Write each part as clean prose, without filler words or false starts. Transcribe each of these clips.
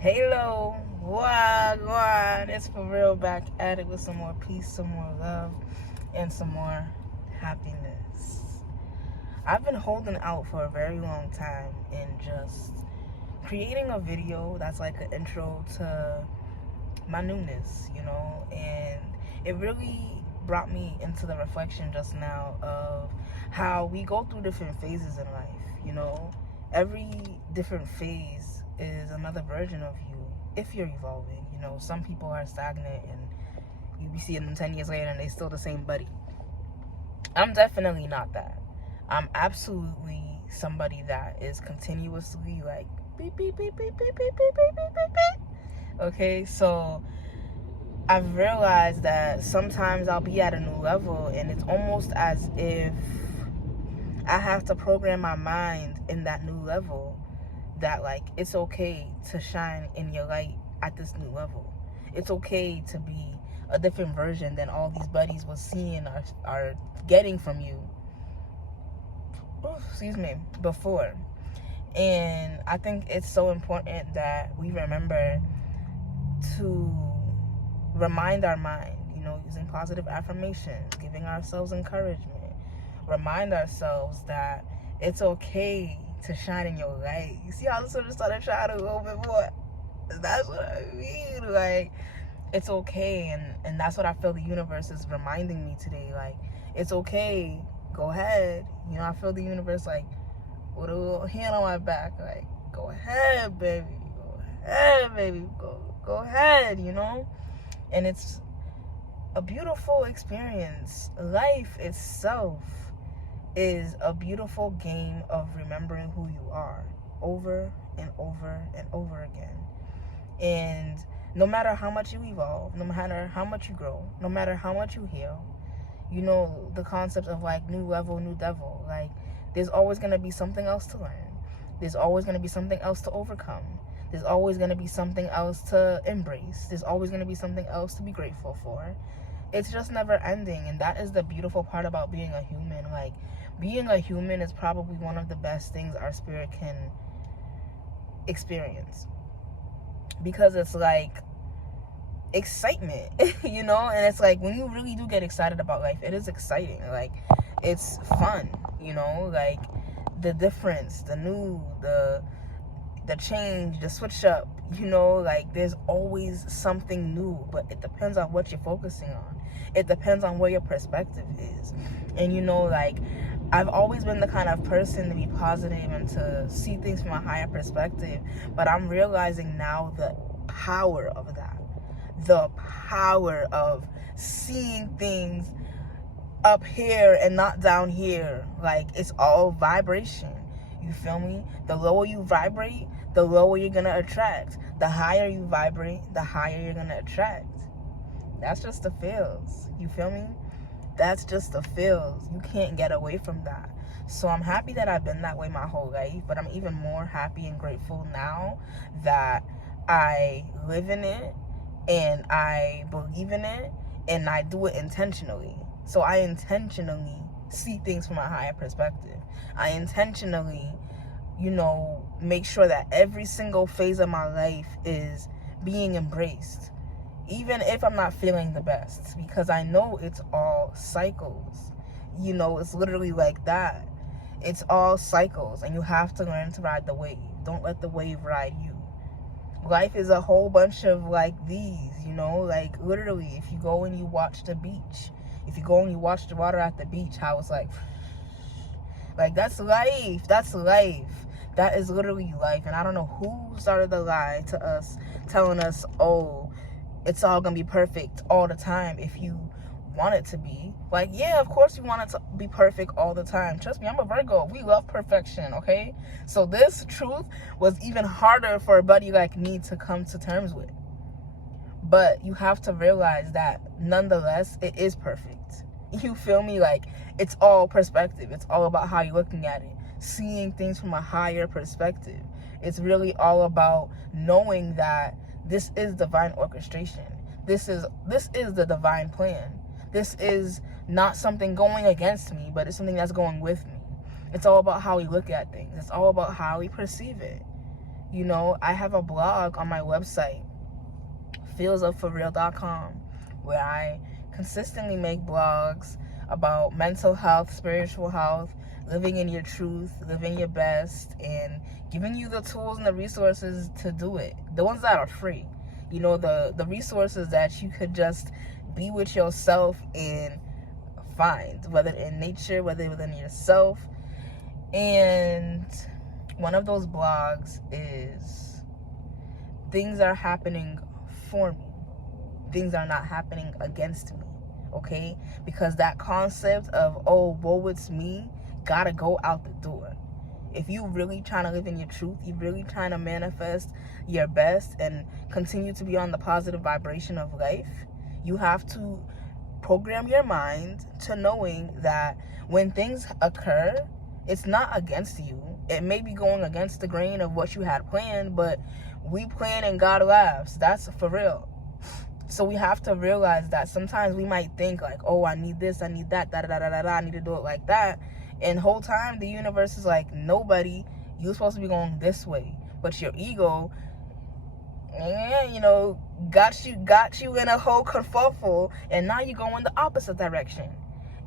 Halo, wagwan. It's for real back at it with some more peace, some more love, and some more happiness. I've been holding out for a very long time and just creating a video that's like an intro to my newness, and it really brought me into the reflection just now of how we go through different phases in life. Every different phase is another version of you if you're evolving. Some people are stagnant and you be seeing them 10 years later and they still the same buddy. I'm definitely not that. I'm absolutely somebody that is continuously like beep beep beep beep beep beep beep beep beep beep beep. Okay, so I've realized that sometimes I'll be at a new level and it's almost as if I have to program my mind in that new level that like it's okay to shine in your light at this new level. It's okay to be a different version than all these buddies was seeing are getting from you. Before. And I think it's so important that we remember to remind our mind, using positive affirmations, giving ourselves encouragement. Remind ourselves that it's okay to shine in your light. You see how this sort of started shining a little bit more? That's what I mean. Like, it's okay. And that's what I feel the universe is reminding me today. Like, it's okay. Go ahead. I feel the universe like with a little hand on my back. Like, go ahead, baby. Go ahead, baby. Go ahead, And it's a beautiful experience. Life itself is a beautiful game of remembering who you are over and over and over again. And no matter how much you evolve, no matter how much you grow, no matter how much you heal, the concept of like new level, new devil, like there's always going to be something else to learn. There's always going to be something else to overcome. There's always going to be something else to embrace. There's always going to be something else to be grateful for. It's just never ending. And that is the beautiful part about being a human. Like, being a human is probably one of the best things our spirit can experience. Because it's like excitement, And it's like when you really do get excited about life, it is exciting. Like, it's fun, Like, the difference, the new, the change, the switch up, Like, there's always something new, but it depends on what you're focusing on. It depends on where your perspective is. And like, I've always been the kind of person to be positive and to see things from a higher perspective, but I'm realizing now the power of that. The power of seeing things up here and not down here. Like, it's all vibration. You feel me? The lower you vibrate, the lower you're gonna attract. The higher you vibrate, the higher you're gonna attract. That's just the feels. You feel me? That's just the feels. You can't get away from that. So I'm happy that I've been that way my whole life, but I'm even more happy and grateful now that I live in it and I believe in it and I do it intentionally. So I intentionally see things from a higher perspective. I intentionally, make sure that every single phase of my life is being embraced. Even if I'm not feeling the best, because I know it's all cycles. It's literally like that. It's all cycles, and you have to learn to ride the wave. Don't let the wave ride you. Life is a whole bunch of like these, like literally, if you go and you watch the beach, if you go and you watch the water at the beach, how it's like that's life. That's life. That is literally life. And I don't know who started the lie to us, telling us, oh, it's all gonna be perfect all the time if you want it to be. Like, yeah, of course you want it to be perfect all the time. Trust me, I'm a Virgo. We love perfection, okay? So this truth was even harder for a buddy like me to come to terms with. But you have to realize that nonetheless, it is perfect. You feel me? Like, it's all perspective. It's all about how you're looking at it. Seeing things from a higher perspective. It's really all about knowing that this is divine orchestration. This is the divine plan. This is not something going against me, but it's something that's going with me. It's all about how we look at things. It's all about how we perceive it. You know, I have a blog on my website, feelsofforreal.com, where I consistently make blogs about mental health, spiritual health, living in your truth, living your best, and giving you the tools and the resources to do it. The ones that are free. You know, the resources that you could just be with yourself and find, whether in nature, whether within yourself. And one of those blogs is things are happening for me. Things are not happening against me. Okay? Because that concept of, oh, woe it's me, gotta go out the door. If you really trying to live in your truth, you really trying to manifest your best and continue to be on the positive vibration of life, you have to program your mind to knowing that when things occur, it's not against you. It may be going against the grain of what you had planned, but we plan and God laughs. That's for real. So we have to realize that sometimes we might think like, oh, I need this, I need that, I need to do it like that. And the whole time the universe is like, nobody, you're supposed to be going this way. But your ego, you know, got you in a whole kerfuffle, and now you go in the opposite direction.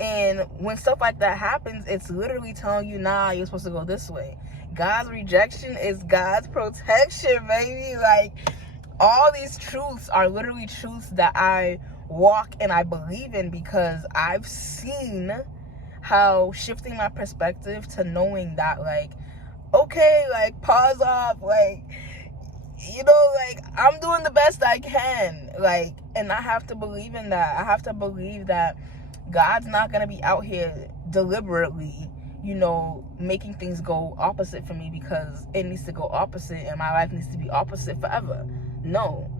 And when stuff like that happens, it's literally telling you, nah, you're supposed to go this way. God's rejection is God's protection, baby. Like, all these truths are literally truths that I walk and I believe in, because I've seen how shifting my perspective to knowing that, like, okay, like, pause off, like, you know, like, I'm doing the best I can, like, and I have to believe in that. I have to believe that God's not gonna be out here deliberately, you know, making things go opposite for me because it needs to go opposite and my life needs to be opposite forever. No.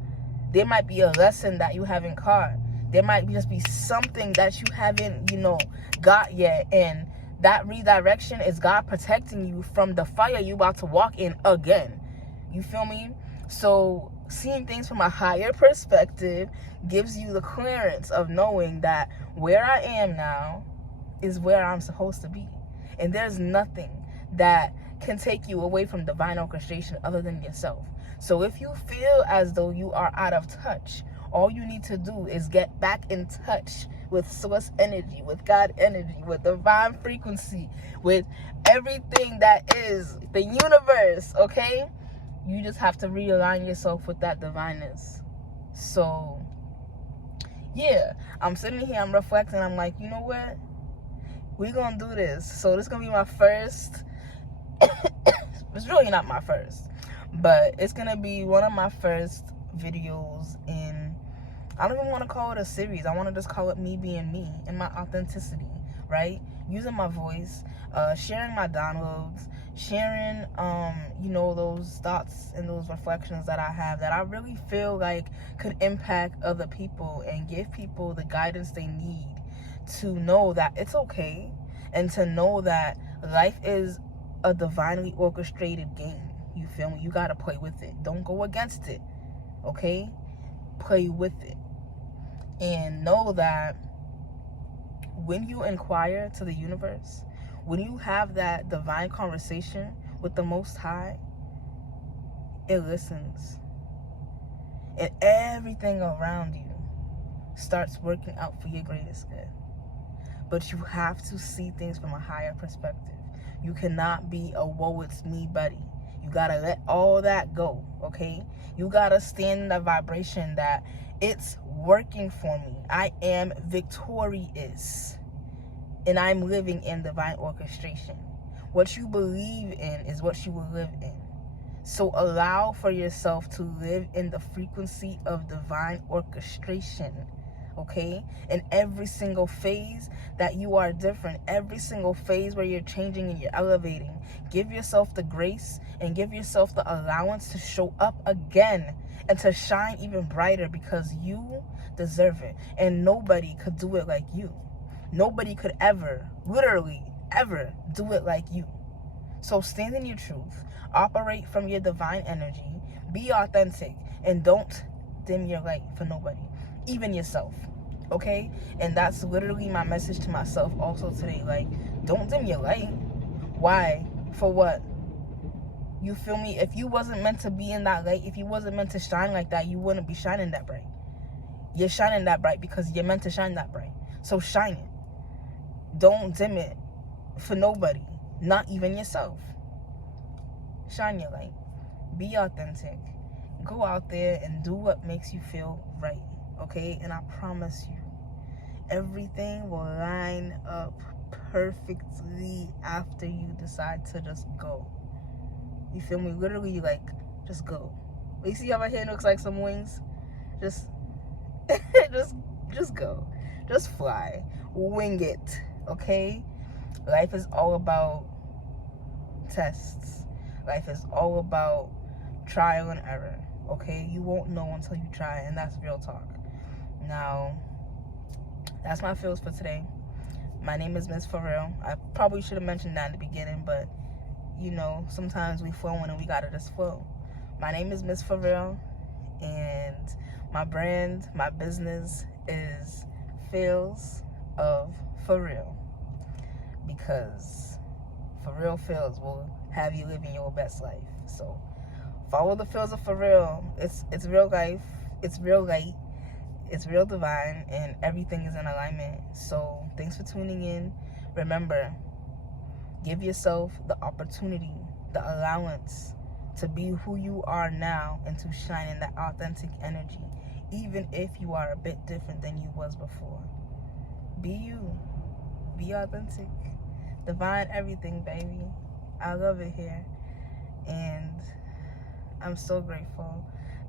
There might be a lesson that you haven't caught. There might just be something that you haven't, you know, got yet. And that redirection is God protecting you from the fire you about to walk in again. You feel me? So seeing things from a higher perspective gives you the clearance of knowing that where I am now is where I'm supposed to be. And there's nothing that can take you away from divine orchestration other than yourself. So if you feel as though you are out of touch, all you need to do is get back in touch with source energy, with God energy, with divine frequency, with everything that is the universe, okay? You just have to realign yourself with that divineness. So, yeah, I'm sitting here, I'm reflecting, I'm like, you know what? We're going to do this. So this is going to be my first, it's really not my first, but it's going to be one of my first videos in, I don't even want to call it a series. I want to just call it me being me and my authenticity, right? Using my voice, sharing my downloads, sharing, you know, those thoughts and those reflections that I have that I really feel like could impact other people and give people the guidance they need to know that it's okay, and to know that life is a divinely orchestrated game. You feel me? You got to play with it. Don't go against it, okay? Play with it. And know that when you inquire to the universe, when you have that divine conversation with the Most High, it listens. And everything around you starts working out for your greatest good. But you have to see things from a higher perspective. You cannot be a woe it's me buddy. You gotta let all that go, okay? You gotta stand in the vibration that it's working for me. I am victorious. And I'm living in divine orchestration. What you believe in is what you will live in. So allow for yourself to live in the frequency of divine orchestration, okay? In every single phase that you are different, every single phase where you're changing and you're elevating, give yourself the grace and give yourself the allowance to show up again and to shine even brighter, because you deserve it. And nobody could do it like you. Nobody could ever, literally, ever do it like you. So stand in your truth, operate from your divine energy, be authentic, and don't dim your light for nobody, even yourself, okay? And that's literally my message to myself also today. Like, don't dim your light. Why? For what? You feel me? If you wasn't meant to be in that light, if you wasn't meant to shine like that, you wouldn't be shining that bright. You're shining that bright because you're meant to shine that bright. So shine it. Don't dim it for nobody, not even yourself. Shine your light. Be authentic. Go out there and do what makes you feel right, okay? And I promise you, everything will line up perfectly after you decide to just go. You feel me? Literally, like, just go. You see how my hair looks like some wings? Just just go. Just fly. Wing it, okay? Life is all about tests. Life is all about trial and error, okay? You won't know until you try, and that's real talk. Now, that's my feels for today. My name is Miss For Real. I probably should have mentioned that in the beginning, but you know, sometimes we flowing and we gotta just flow. My name is Miss For Real, and my brand, my business is Feels of For Real, because For Real feels will have you living your best life. So follow the feels of For Real. It's real life. It's real light. It's real divine, and everything is in alignment. So thanks for tuning in. Remember, give yourself the opportunity, the allowance to be who you are now and to shine in that authentic energy, even if you are a bit different than you was before. Be you. Be authentic. Divine everything, baby. I love it here. And I'm so grateful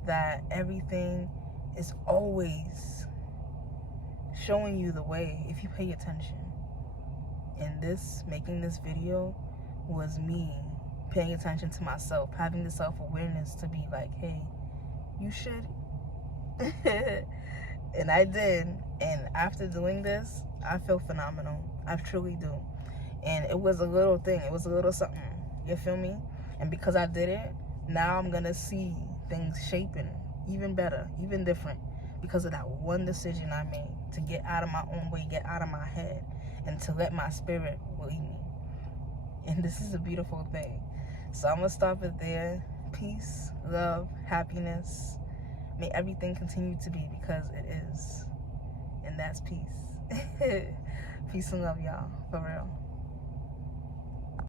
that everything is always showing you the way if you pay attention. And making this video was me paying attention to myself, having the self-awareness to be like, hey, you should. And I did. And after doing this, I feel phenomenal. I truly do. And it was a little thing. It was a little something. You feel me? And because I did it, now I'm going to see things shaping even better, even different, because of that one decision I made to get out of my own way, get out of my head, and to let my spirit lead me. And this is a beautiful thing. So I'm going to stop it there. Peace, love, happiness. May everything continue to be, because it is. And that's peace. Peace and love, y'all. For real.